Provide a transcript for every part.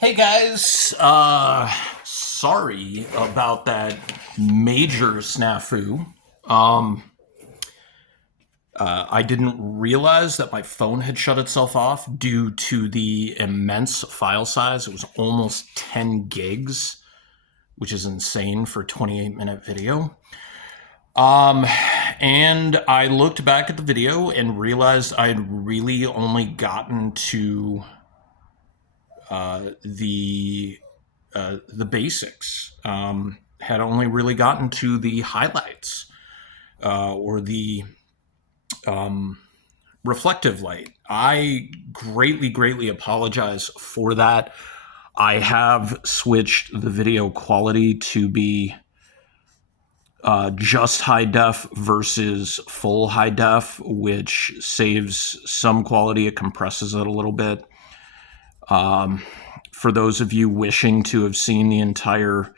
Hey guys, sorry about that major snafu. Um, I didn't realize that my phone had shut itself off due to the immense file size. It was almost 10 gigs, which is insane for a 28-minute video. Um, and I looked back at the video and realized I'd really only gotten to the basics. Had only really gotten to the highlights or the reflective light. I greatly apologize for that. I have switched the video quality to be just high def versus full high def, which saves some quality. It compresses it a little bit. For those of you wishing to have seen the entire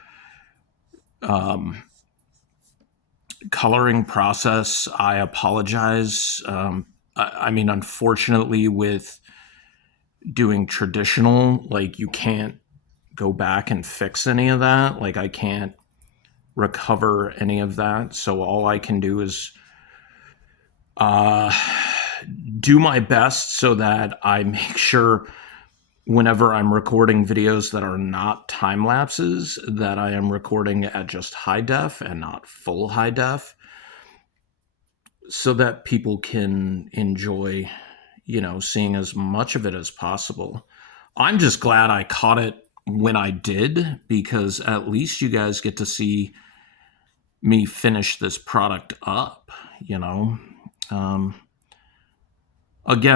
coloring process, I apologize. I mean, unfortunately, with doing traditional, like you can't go back and fix any of that. Like I can't recover any of that. So all I can do is do my best so that I make sure whenever I'm recording videos that are not time lapses, that I am recording at just high def and not full high def, so that people can enjoy, seeing as much of it as possible. I'm just glad I caught it when I did, because at least you guys get to see me finish this product up. Again,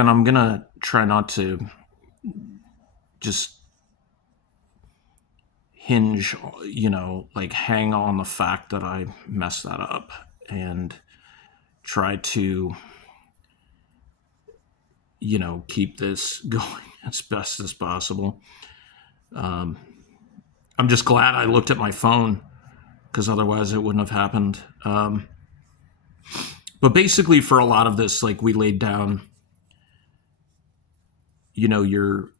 I'm gonna try not to just hinge, like hang on the fact that I messed that up, and try to, keep this going as best as possible. I'm just glad I looked at my phone, because otherwise it wouldn't have happened. But basically, for a lot of this, like we laid down, your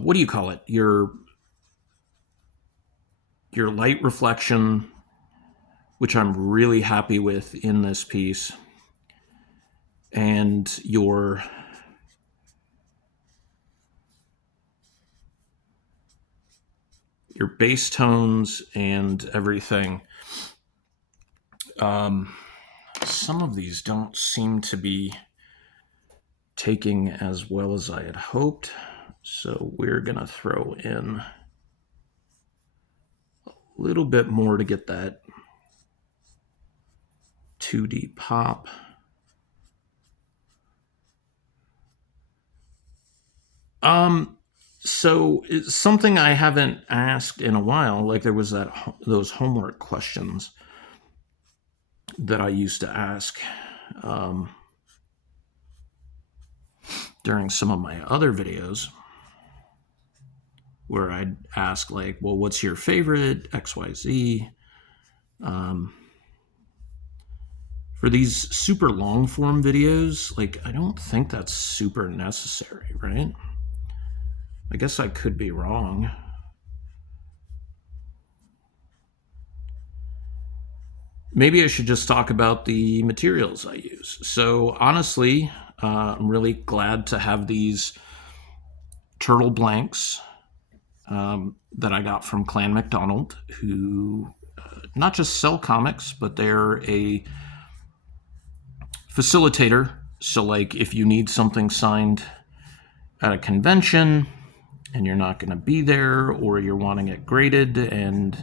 what do you call it? Your light reflection, which I'm really happy with in this piece, and your bass tones and everything. Some of these don't seem to be taking as well as I had hoped, so we're gonna throw in a little bit more to get that 2D pop. So it's something I haven't asked in a while. Like there was those homework questions that I used to ask during some of my other videos, where I'd ask like, well, what's your favorite XYZ? For these super long form videos, like I don't think that's super necessary, right? I guess I could be wrong. Maybe I should just talk about the materials I use. So honestly, I'm really glad to have these turtle blanks that I got from Clan McDonald, who not just sell comics, but they're a facilitator. So like if you need something signed at a convention and you're not going to be there, or you're wanting it graded and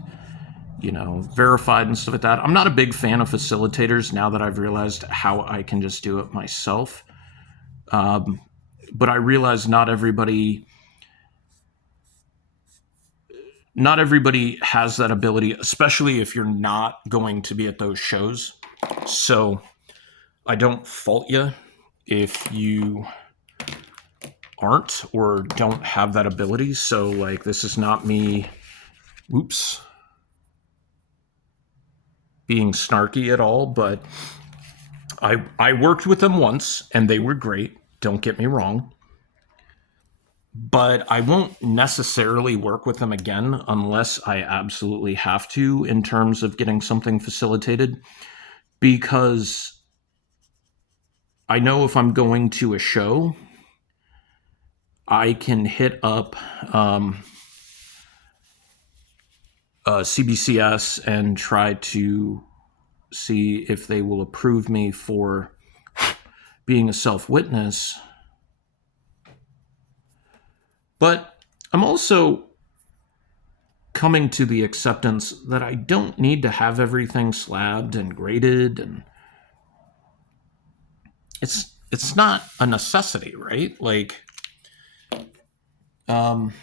verified and stuff like that. I'm not a big fan of facilitators now that I've realized how I can just do it myself. But I realize not everybody has that ability, especially if you're not going to be at those shows. So I don't fault you if you aren't or don't have that ability. So like this is not me, being snarky at all, but I worked with them once and they were great. Don't get me wrong. but I won't necessarily work with them again unless I absolutely have to in terms of getting something facilitated, because I know if I'm going to a show, I can hit up CBCS and try to see if they will approve me for being a self witness. But I'm also coming to the acceptance that I don't need to have everything slabbed and graded, and it's not a necessity, right? Like, um,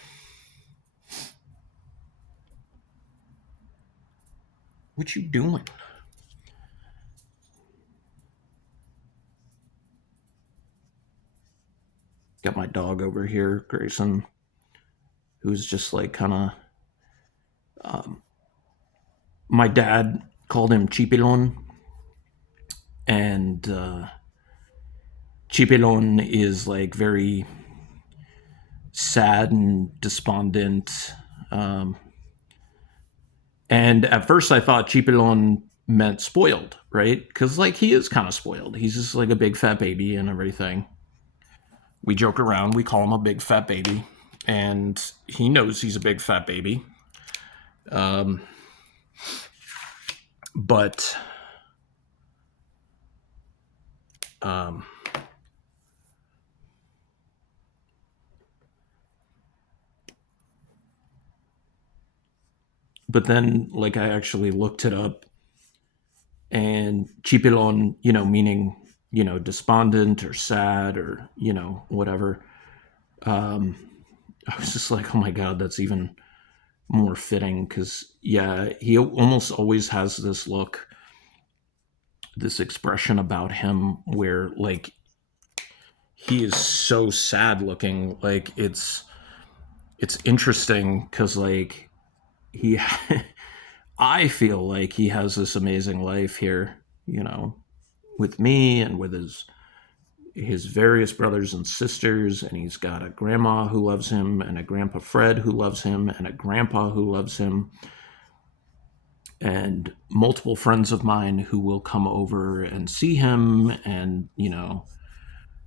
what you doing? Got my dog over here, Grayson, who's just like kind of. My dad called him Chipilon, and Chipilon is like very sad and despondent. Um, and at first, I thought Chipilon meant spoiled, right? Because like he is kind of spoiled. He's just like a big fat baby and everything. We joke around. We call him a big fat baby, and he knows he's a big fat baby. Um, but um, but then like I actually looked it up, and chipilon, meaning despondent or sad or whatever. Um, I was just like, oh my god, that's even more fitting because yeah, he almost always has this look, this expression about him where like he is so sad looking. Like it's interesting because like he I feel like he has this amazing life here, with me and with his various brothers and sisters, and he's got a grandma who loves him and a grandpa Fred who loves him and a grandpa who loves him and multiple friends of mine who will come over and see him and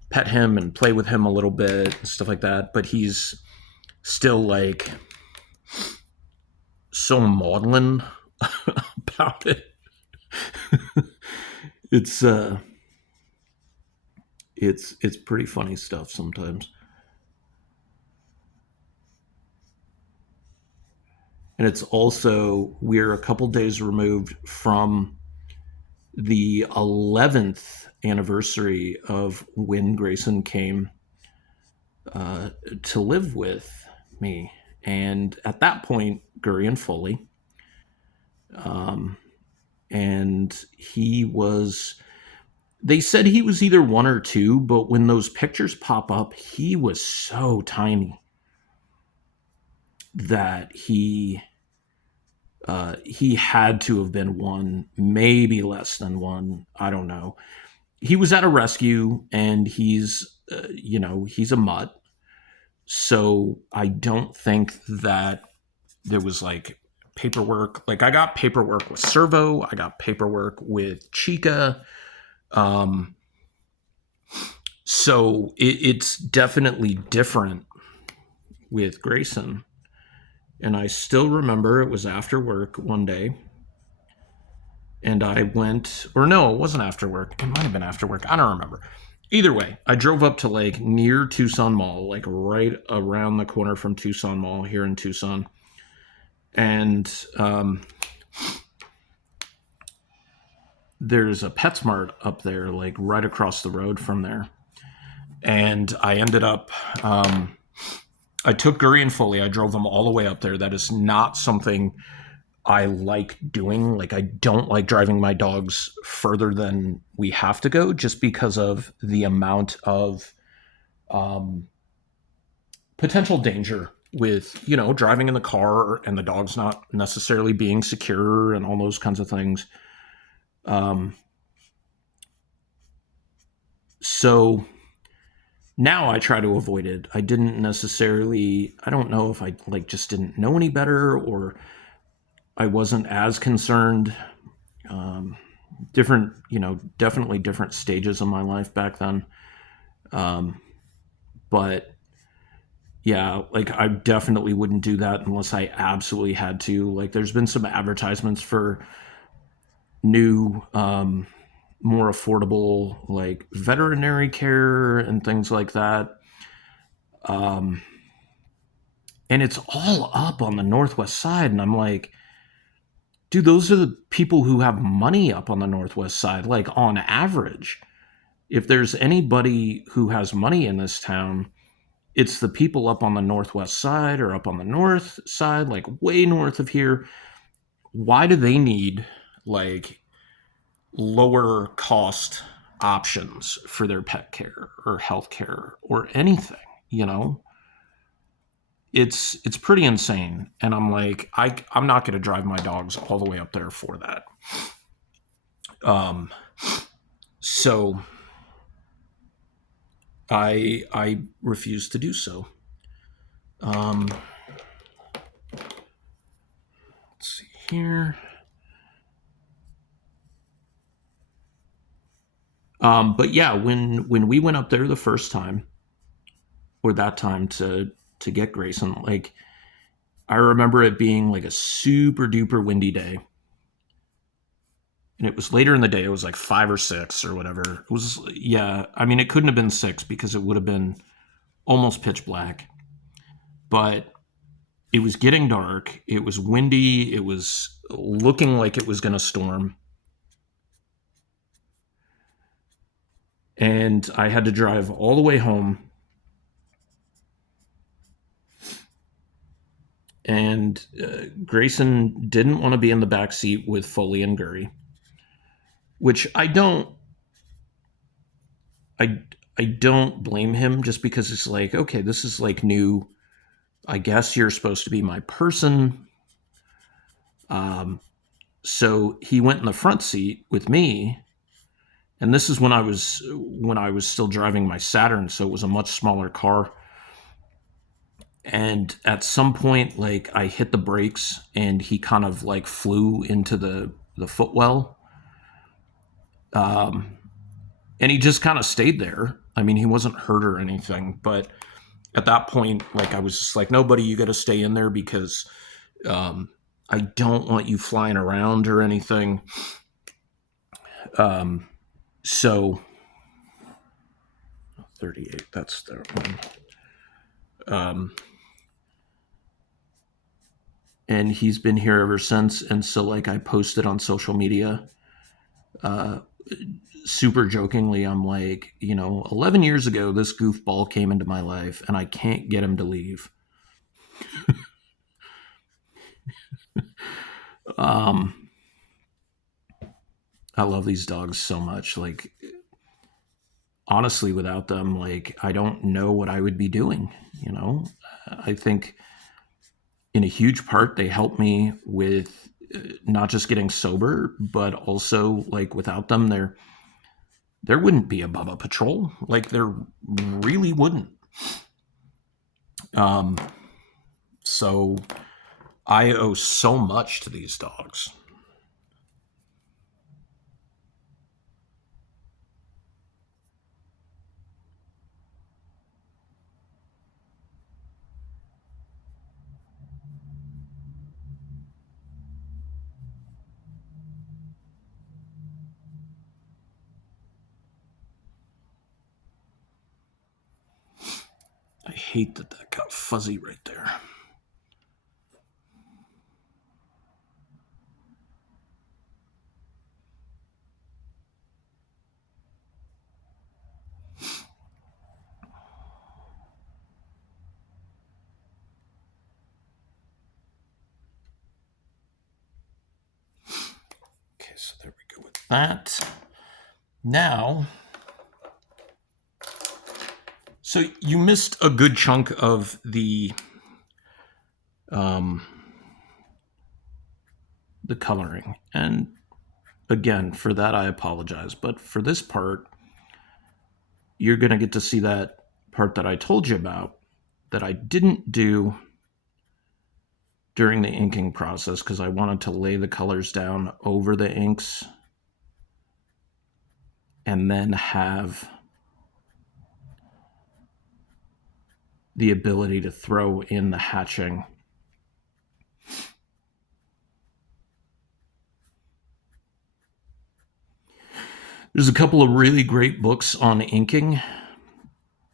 pet him and play with him a little bit and stuff like that, but he's still like so maudlin about it. it's uh it's pretty funny stuff sometimes. And it's also, we're a couple days removed from the 11th anniversary of when Grayson came to live with me. And at that point, Gurion Foley, and he was, they said he was either 1 or 2, but when those pictures pop up, he was so tiny that he had to have been 1, maybe less than 1. I don't know. He was at a rescue, and he's a mutt, so I don't think that there was like paperwork. Like I got paperwork with Servo, I got paperwork with Chica. Um, so it's definitely different with Grayson. And I still remember it was after work one day, and I went, or no, it wasn't after work. It might have been after work. I don't remember. Either way, I drove up to like near Tucson Mall, like right around the corner from Tucson Mall here in Tucson. And there's a PetSmart up there, like right across the road from there. And I ended up, I took Guri and Foley, I drove them all the way up there. That is not something I like doing. Like, I don't like driving my dogs further than we have to go just because of the amount of potential danger with, driving in the car and the dog's not necessarily being secure and all those kinds of things. So Now I try to avoid it. I didn't necessarily, I don't know if I like just didn't know any better or I wasn't as concerned. Um, Different, definitely different stages of my life back then. Um, but yeah, like I definitely wouldn't do that unless I absolutely had to. Like there's been some advertisements for new, more affordable, like veterinary care and things like that. Um, and it's all up on the Northwest side. And I'm like, dude, those are the people who have money up on the Northwest side, like on average. If there's anybody who has money in this town, it's the people up on the Northwest side or up on the north side, like way north of here. Why do they need like lower cost options for their pet care or health care or anything, you know? It's pretty insane. And I'm like, I'm not gonna drive my dogs all the way up there for that. Um so I refuse to do so. Um let's see here. But yeah, when we went up there the first time or that time to get Grayson, like I remember it being like a super duper windy day. And it was later in the day. It was like 5 or 6 or whatever. It was, yeah. I mean, it couldn't have been 6 because it would have been almost pitch black. But it was getting dark. It was windy. It was looking like it was going to storm. And I had to drive all the way home. And Grayson didn't want to be in the back seat with Foley and Gurry, which I I don't blame him just because it's like, okay, this is like new. I guess you're supposed to be my person. Um, so he went in the front seat with me, and this is when I was still driving my Saturn, so it was a much smaller car. And at some point, like I hit the brakes, and he kind of like flew into the footwell, um, and he just kind of stayed there. I mean, he wasn't hurt or anything, but at that point, like I was just like, nobody, you got to stay in there because um, I don't want you flying around or anything. Um, so 38, that's the one. And he's been here ever since. And so, like, I posted on social media, uh, super jokingly, I'm like, 11 years ago, this goofball came into my life, and I can't get him to leave. Um, I love these dogs so much. Like, honestly, without them, like, I don't know what I would be doing. I think in a huge part, they help me with not just getting sober, but also like without them, there wouldn't be a Bubba Patrol. Like there really wouldn't. Um, so I owe so much to these dogs. I hate that got fuzzy right there. Okay, so there we go with that. Now, so you missed a good chunk of um, the coloring, and again, for that I apologize. But for this part, you're gonna get to see that part that I told you about that I didn't do during the inking process because I wanted to lay the colors down over the inks and then have the ability to throw in the hatching. There's a couple of really great books on inking.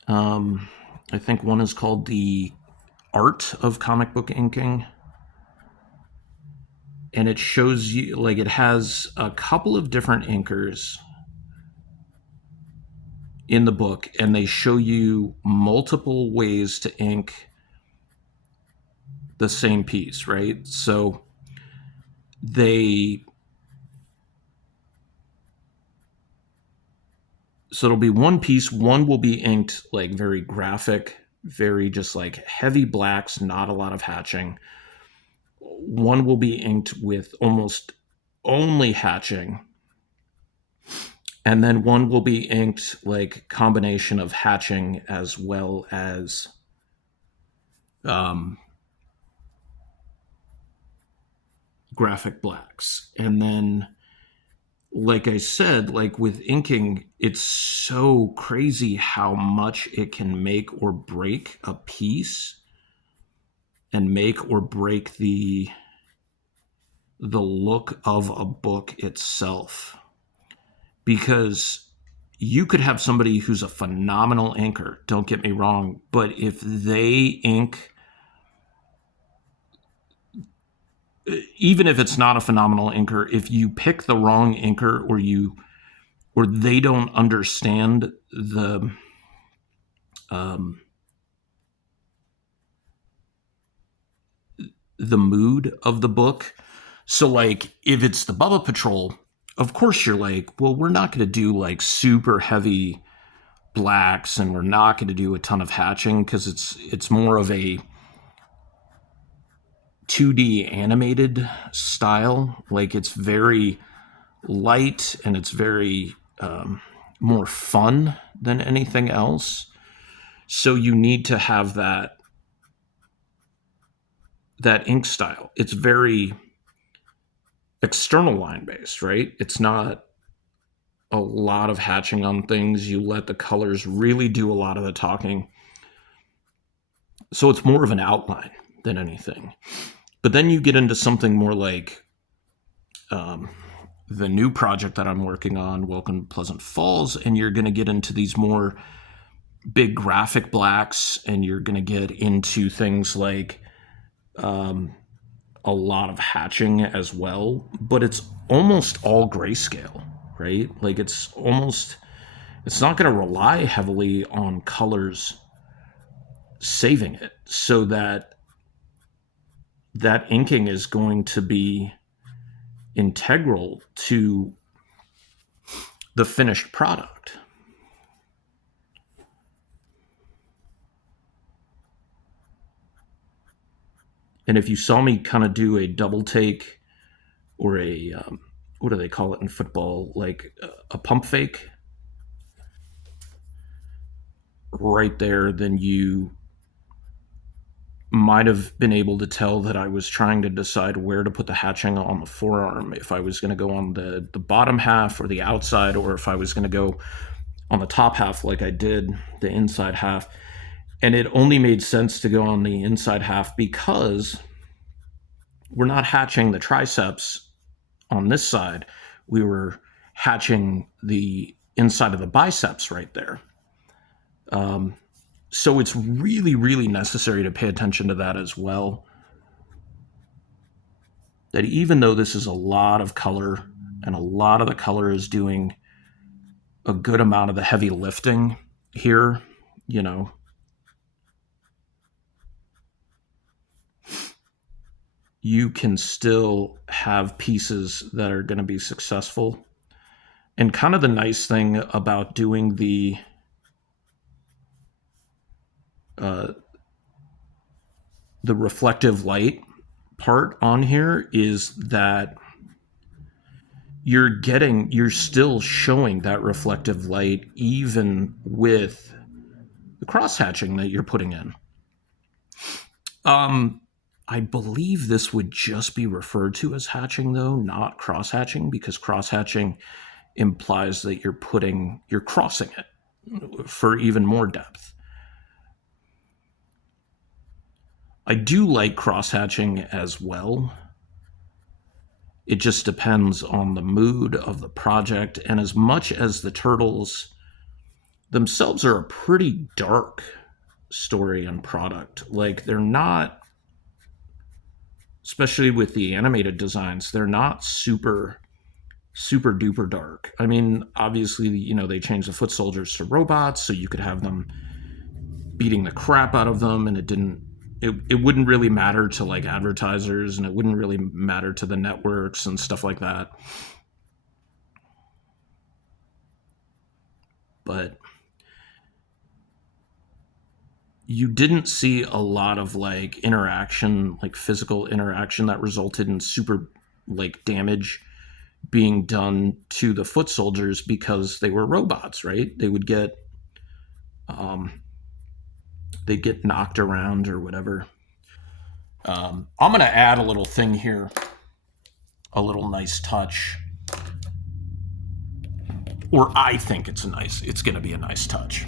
I think one is called The Art of Comic Book Inking. And it shows you, like, it has a couple of different inkers in the book, and they show you multiple ways to ink the same piece, right? So it'll be one piece, one will be inked like very graphic, very just like heavy blacks, not a lot of hatching. One will be inked with almost only hatching. And then one will be inked like combination of hatching as well as graphic blacks. And then, like I said, like with inking, it's so crazy how much it can make or break a piece and make or break the look of a book itself. Because you could have somebody who's a phenomenal inker, don't get me wrong, but if they ink, even if it's not a phenomenal inker, if you pick the wrong inker or they don't understand the mood of the book. So like if it's the Bubba Patrol, of course you're like, well, we're not going to do like super heavy blacks and we're not going to do a ton of hatching because it's more of a 2D animated style. Like it's very light and it's very more fun than anything else. So you need to have that ink style. It's very external line based, right? It's not a lot of hatching on things. You let the colors really do a lot of the talking. So it's more of an outline than anything. But then you get into something more like the new project that I'm working on, Welcome to Pleasant Falls, and you're going to get into these more big graphic blacks, and you're going to get into things like a lot of hatching as well, but it's almost all grayscale, right? Like it's not going to rely heavily on colors saving it, so that inking is going to be integral to the finished product. And if you saw me kind of do a double take or a what do they call it in football, like a pump fake right there, then you might have been able to tell that I was trying to decide where to put the hatching on the forearm, if I was going to go on the bottom half or the outside, or if I was going to go on the top half like I did the inside half. And it only made sense to go on the inside half because we're not hatching the triceps on this side. We were hatching the inside of the biceps right there. So it's really, really necessary to pay attention to that as well. That even though this is a lot of color and a lot of the color is doing a good amount of the heavy lifting here, you know, you can still have pieces that are going to be successful. And kind of the nice thing about doing the reflective light part on here is that you're still showing that reflective light even with the cross hatching that you're putting in. I believe this would just be referred to as hatching, though, not cross hatching, because cross hatching implies that you're crossing it for even more depth. I do like cross hatching as well. It just depends on the mood of the project, and as much as the turtles themselves are a pretty dark story and product, like they're not, especially with the animated designs, they're not super duper dark. I mean, obviously, they changed the foot soldiers to robots, so you could have them beating the crap out of them, and it wouldn't really matter to like advertisers, and it wouldn't really matter to the networks and stuff like that. But you didn't see a lot of like interaction, like physical interaction that resulted in super like damage being done to the foot soldiers because they were robots, right? They'd get knocked around or whatever. I'm gonna add a little thing here, a little nice touch, or I think it's gonna be a nice touch.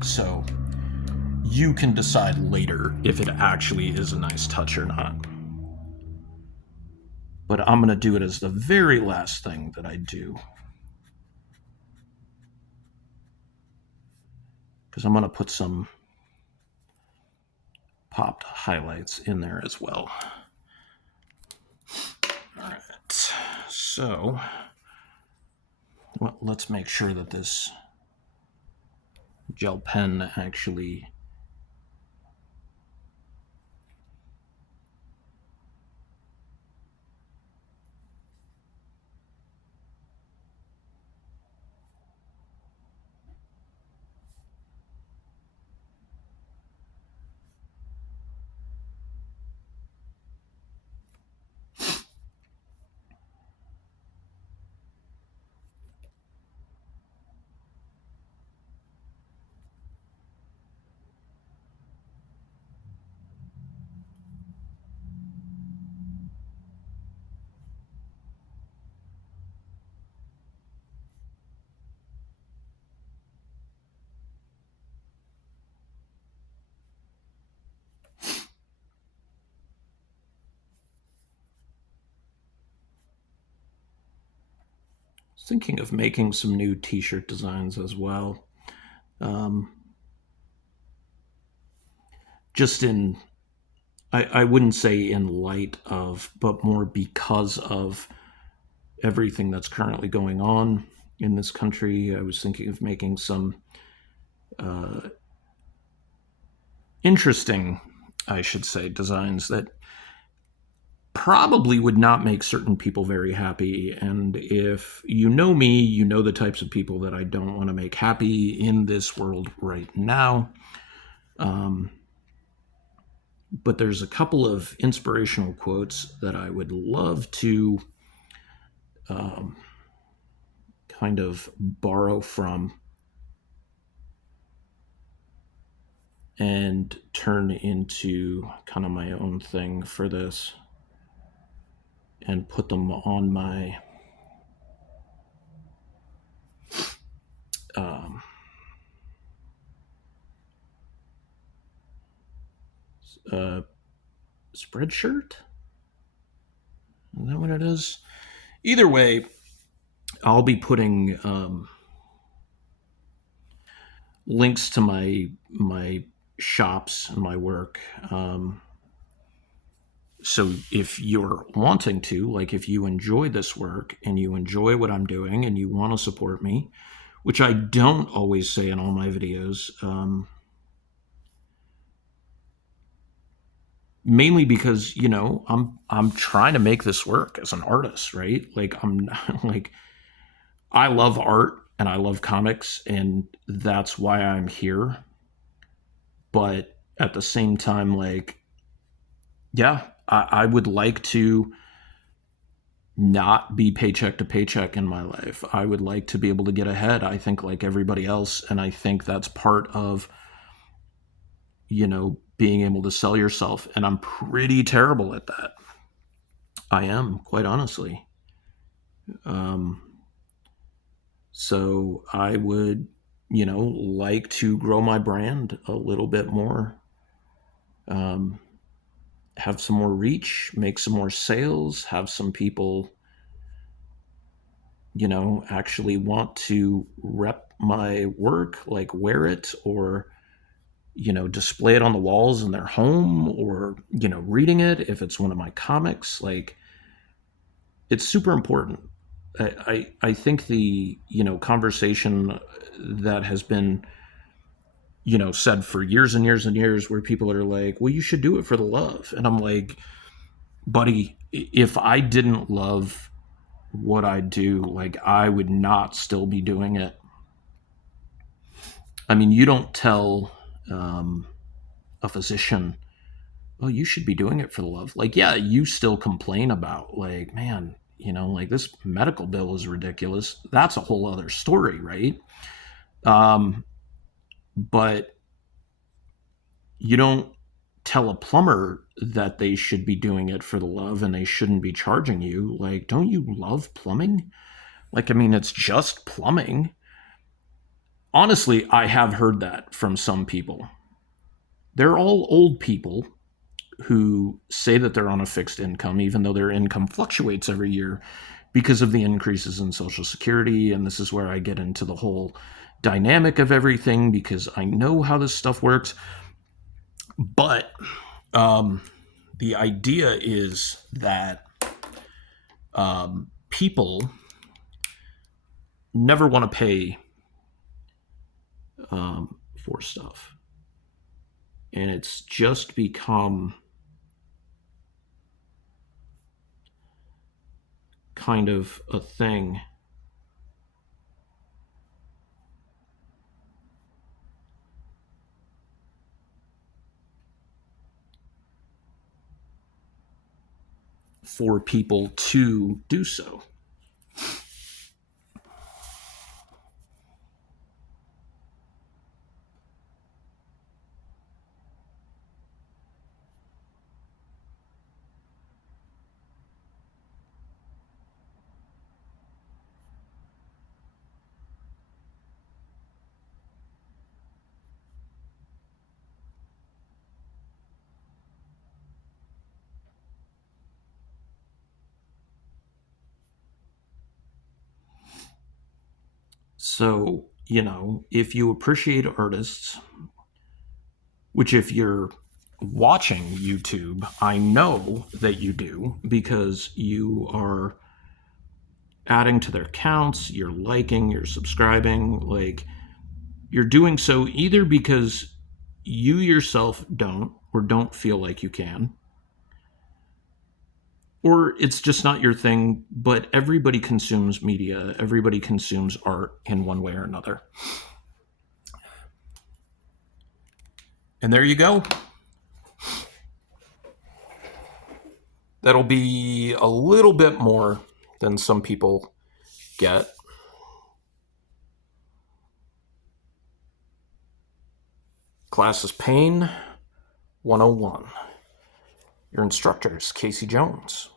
So you can decide later if it actually is a nice touch or not. But I'm gonna do it as the very last thing that I do, because I'm gonna put some popped highlights in there as well. All right, so let's make sure that this gel pen actually thinking of making some new t-shirt designs as well. Just in, I wouldn't say in light of, but more because of everything that's currently going on in this country. I was thinking of making some interesting, I should say, designs that probably would not make certain people very happy. And if you know me, you know the types of people that I don't want to make happy in this world right now. But there's a couple of inspirational quotes that I would love to kind of borrow from and turn into kind of my own thing for this and put them on my spread shirt. Is that what it is? Either way, I'll be putting links to my shops and my work. So if you're wanting to, like if you enjoy this work and you enjoy what I'm doing and you want to support me, which I don't always say in all my videos, mainly because I'm trying to make this work as an artist, right? Like I'm like I love art and I love comics, and that's why I'm here. But at the same time, like, yeah, I would like to not be paycheck to paycheck in my life. I would like to be able to get ahead, I think, like everybody else. And I think that's part of, being able to sell yourself. And I'm pretty terrible at that. I am, quite honestly. Um, so I would, like to grow my brand a little bit more, um, have some more reach, make some more sales, have some people, actually want to rep my work, like wear it or, display it on the walls in their home or, reading it if it's one of my comics. Like, it's super important. I think the, conversation that has been, said for years and years and years where people are like, well, you should do it for the love. And I'm like, buddy, if I didn't love what I do, like, I would not still be doing it. I mean, you don't tell a physician, oh, you should be doing it for the love. Like, yeah, you still complain about, like, man, like this medical bill is ridiculous. That's a whole other story, right? Um, but you don't tell a plumber that they should be doing it for the love and they shouldn't be charging you. Like, don't you love plumbing? Like, I mean, it's just plumbing. Honestly, I have heard that from some people. They're all old people who say that they're on a fixed income, even though their income fluctuates every year because of the increases in Social Security. And this is where I get into the whole dynamic of everything because I know how this stuff works. But the idea is that people never want to pay for stuff. And it's just become kind of a thing. For people to do so. So, if you appreciate artists, which if you're watching YouTube, I know that you do because you are adding to their counts, you're liking, you're subscribing, like you're doing so either because you yourself don't or don't feel like you can, or it's just not your thing, but everybody consumes media, everybody consumes art in one way or another. And there you go. That'll be a little bit more than some people get. Class is Pain 101. Your instructor is Casey Jones.